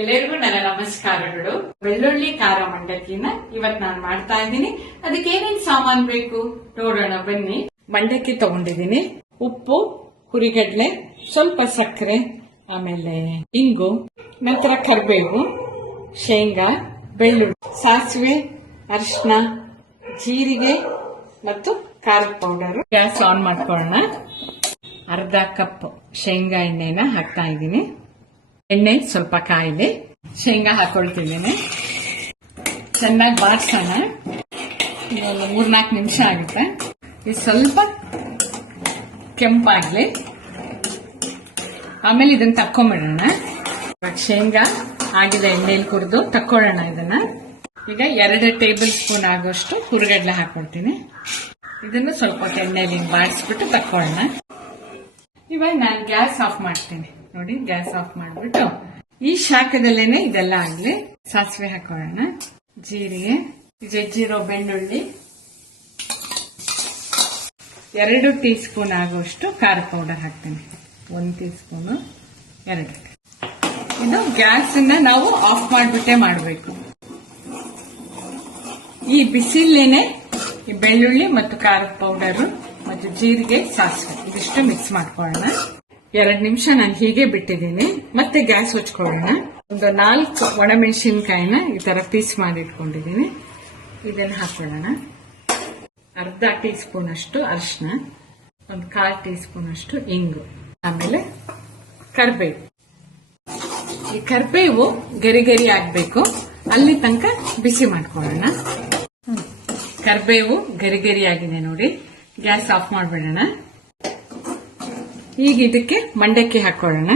ಎಲ್ಲರಿಗೂ ನನ್ನ ನಮಸ್ಕಾರಗಳು. ಬೆಳ್ಳುಳ್ಳಿ ಖಾರ ಮಂಡಕ್ಕಿನ ಇವತ್ ನಾನು ಮಾಡ್ತಾ ಇದ್ದೀನಿ. ಅದಕ್ಕೆ ಏನೇನ್ ಸಾಮಾನ್ ಬೇಕು ನೋಡೋಣ ಬನ್ನಿ. ಮಂಡಕ್ಕಿ ತಗೊಂಡಿದ್ದೀನಿ, ಉಪ್ಪು, ಹುರಿಗಡ್ಲೆ, ಸ್ವಲ್ಪ ಸಕ್ಕರೆ, ಆಮೇಲೆ ಇಂಗು, ನಂತರ ಕರಿಬೇವು, ಶೇಂಗಾ, ಬೆಳ್ಳುಳ್ಳಿ, ಸಾಸಿವೆ, ಅರಿಶಿನ, ಜೀರಿಗೆ ಮತ್ತು ಖಾರದ ಪೌಡರ್. ಗ್ಯಾಸ್ ಆನ್ ಮಾಡ್ಕೊಳ್ಳೋಣ. ಅರ್ಧ ಕಪ್ ಶೇಂಗಾ ಎಣ್ಣೆನ ಹಾಕ್ತಾ ಇದ್ದೀನಿ. ಎಣ್ಣೆ ಸ್ವಲ್ಪ ಕಾಯಿಲೆ, ಶೇಂಗಾ ಹಾಕೊಳ್ತಿದ್ದೀನಿ. ಚೆನ್ನಾಗಿ ಬಾಡ್ಸೋಣ. ಒಂದು 3-4 ನಿಮಿಷ ಆಗುತ್ತೆ. ಇದು ಸ್ವಲ್ಪ ಕೆಂಪಾಗ್ಲಿ, ಆಮೇಲೆ ಇದನ್ನ ತಕ್ಕೊಂಬಿಡೋಣ. ಶೇಂಗಾ ಆಗಿದೆ, ಎಣ್ಣೆಲಿ ಕುರಿದು ತಕ್ಕೊಳ್ಳೋಣ ಇದನ್ನ. ಈಗ 2 ಟೇಬಲ್ ಸ್ಪೂನ್ ಆಗೋಷ್ಟು ಹುರಿಗಡ್ಲೆ ಹಾಕೊಳ್ತೀನಿ. ಇದನ್ನು ಸ್ವಲ್ಪ ಎಣ್ಣೆಲಿ ಬಾಡಿಸ್ಬಿಟ್ಟು ತಕ್ಕೊಳ್ಳೋಣ. ಇವಾಗ ನಾನು ಗ್ಯಾಸ್ ಆಫ್ ಮಾಡ್ತೀನಿ. ನೋಡಿ, ಗ್ಯಾಸ್ ಆಫ್ ಮಾಡ್ಬಿಟ್ಟು ಈ ಶಾಖದಲ್ಲೇನೆ ಇದೆಲ್ಲ ಆಗ್ಲಿ. ಸಾಸಿವೆ ಹಾಕೊಳ್ಳೋಣ, ಜೀರಿಗೆ, ಜಜ್ಜಿರೋ ಬೆಳ್ಳುಳ್ಳಿ, 2 ಟೀ ಸ್ಪೂನ್ ಆಗುವಷ್ಟು ಖಾರ ಪೌಡರ್ ಹಾಕ್ತೀನಿ. 1 ಟೀ ಸ್ಪೂನು, 2. ಇದು ಗ್ಯಾಸ್ ನಾವು ಆಫ್ ಮಾಡ್ಬಿಟ್ಟೆ ಮಾಡಬೇಕು. ಈ ಬಿಸಿಲೇನೆ ಈ ಬೆಳ್ಳುಳ್ಳಿ ಮತ್ತು ಖಾರದ ಪೌಡರ್ ಮತ್ತು ಜೀರಿಗೆ, ಸಾಸಿವೆ ಇದಿಷ್ಟು ಮಿಕ್ಸ್ ಮಾಡ್ಕೊಳ್ಳೋಣ. 2 ನಿಮಿಷ ನಾನು ಹೀಗೆ ಬಿಟ್ಟಿದ್ದೀನಿ. ಮತ್ತೆ ಗ್ಯಾಸ್ ಹಚ್ಕೊಳ್ಳೋಣ. ಒಂದು 4 ಒಣಮೆಣಸಿನ್ಕಾಯಿನ ಈ ತರ ಪೀಸ್ ಮಾಡಿ ಇಟ್ಕೊಂಡಿದ್ದೀನಿ. ಇದನ್ನ ಹಾಕೊಳ್ಳೋಣ. ಅರ್ಧ ಟೀ ಸ್ಪೂನ್ ಅಷ್ಟು ಅರಿಶಿನ, ಒಂದು 1/4 ಟೀ ಸ್ಪೂನ್ ಅಷ್ಟು ಇಂಗು, ಆಮೇಲೆ ಕರಿಬೇವು. ಈ ಕರಿಬೇವು ಗರಿ ಗರಿ ಆಗ್ಬೇಕು, ಅಲ್ಲಿ ತನಕ ಬಿಸಿ ಮಾಡ್ಕೊಳ್ಳೋಣ. ಕರಿಬೇವು ಗರಿ ಗರಿ ಆಗಿದೆ ನೋಡಿ. ಗ್ಯಾಸ್ ಆಫ್ ಮಾಡ್ಬಿಡೋಣ. ಈಗ ಇದಕ್ಕೆ ಮಂಡಕ್ಕಿ ಹಾಕೊಳ್ಳೋಣ.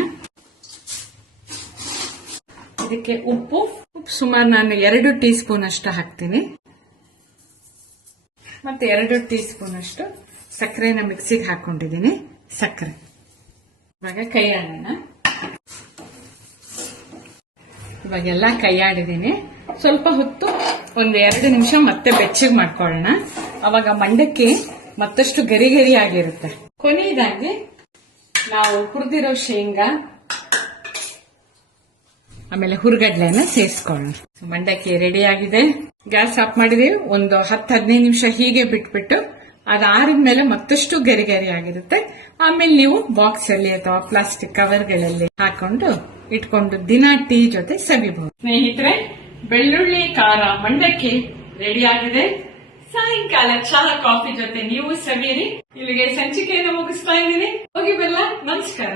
ಇದಕ್ಕೆ ಉಪ್ಪು ಸುಮಾರು ನಾನು 2 ಟೀ ಸ್ಪೂನ್ ಅಷ್ಟು ಹಾಕ್ತೀನಿ. ಮತ್ತೆ 2 ಟೀ ಸ್ಪೂನ್ ಅಷ್ಟು ಸಕ್ಕರೆನ ಮಿಕ್ಸಿಗೆ ಹಾಕೊಂಡಿದ್ದೀನಿ. ಸಕ್ಕರೆ ಇವಾಗ ಕೈ ಆಡೋಣ. ಇವಾಗೆಲ್ಲ ಕೈ ಆಡಿದ್ದೀನಿ. ಸ್ವಲ್ಪ ಹೊತ್ತು ಒಂದು 2 ನಿಮಿಷ ಮತ್ತೆ ಬೆಚ್ಚಗೆ ಮಾಡ್ಕೊಳ್ಳೋಣ. ಅವಾಗ ಮಂಡಕ್ಕಿ ಮತ್ತಷ್ಟು ಗರಿ ಗರಿ ಆಗಿರುತ್ತೆ. ಕೊನೆಯದಾಗಿ ನಾವು ಹುರಿದಿರೋ ಶೇಂಗಾ ಆಮೇಲೆ ಹುರಿಗಡ್ಲೆನ ಸೇರಿಸ್ಕೊಳ್ಳೋಣ. ಮಂಡಕ್ಕಿ ರೆಡಿ ಆಗಿದೆ. ಗ್ಯಾಸ್ ಆಫ್ ಮಾಡಿದೀವಿ. ಒಂದು 10-15 ನಿಮಿಷ ಹೀಗೆ ಬಿಟ್ಬಿಟ್ಟು ಅದಾರಿದ್ಮೇಲೆ ಮತ್ತಷ್ಟು ಗರಿ ಗರಿ ಆಗಿರುತ್ತೆ. ಆಮೇಲೆ ನೀವು ಬಾಕ್ಸ್ ಅಲ್ಲಿ ಅಥವಾ ಪ್ಲಾಸ್ಟಿಕ್ ಕವರ್ಗಳಲ್ಲಿ ಹಾಕೊಂಡು ಇಟ್ಕೊಂಡು ದಿನ ಟೀ ಜೊತೆ ಸವಿಬಹುದು. ಸ್ನೇಹಿತರೆ, ಬೆಳ್ಳುಳ್ಳಿ ಖಾರ ಮಂಡಕ್ಕಿ ರೆಡಿ ಆಗಿದೆ. ಸಾಯಂಕಾಲ ಚಹಾ ಕಾಫಿ ಜೊತೆ ನೀವು ಸವಿಯಿರಿ. ಇಲ್ಲಿಗೆ ಸಂಚಿಕೆಯನ್ನು ಮುಗಿಸ್ತಾ ಇದ್ದೀನಿ. ಹೋಗಿ ಬಲ್ಲ. ನಮಸ್ಕಾರ.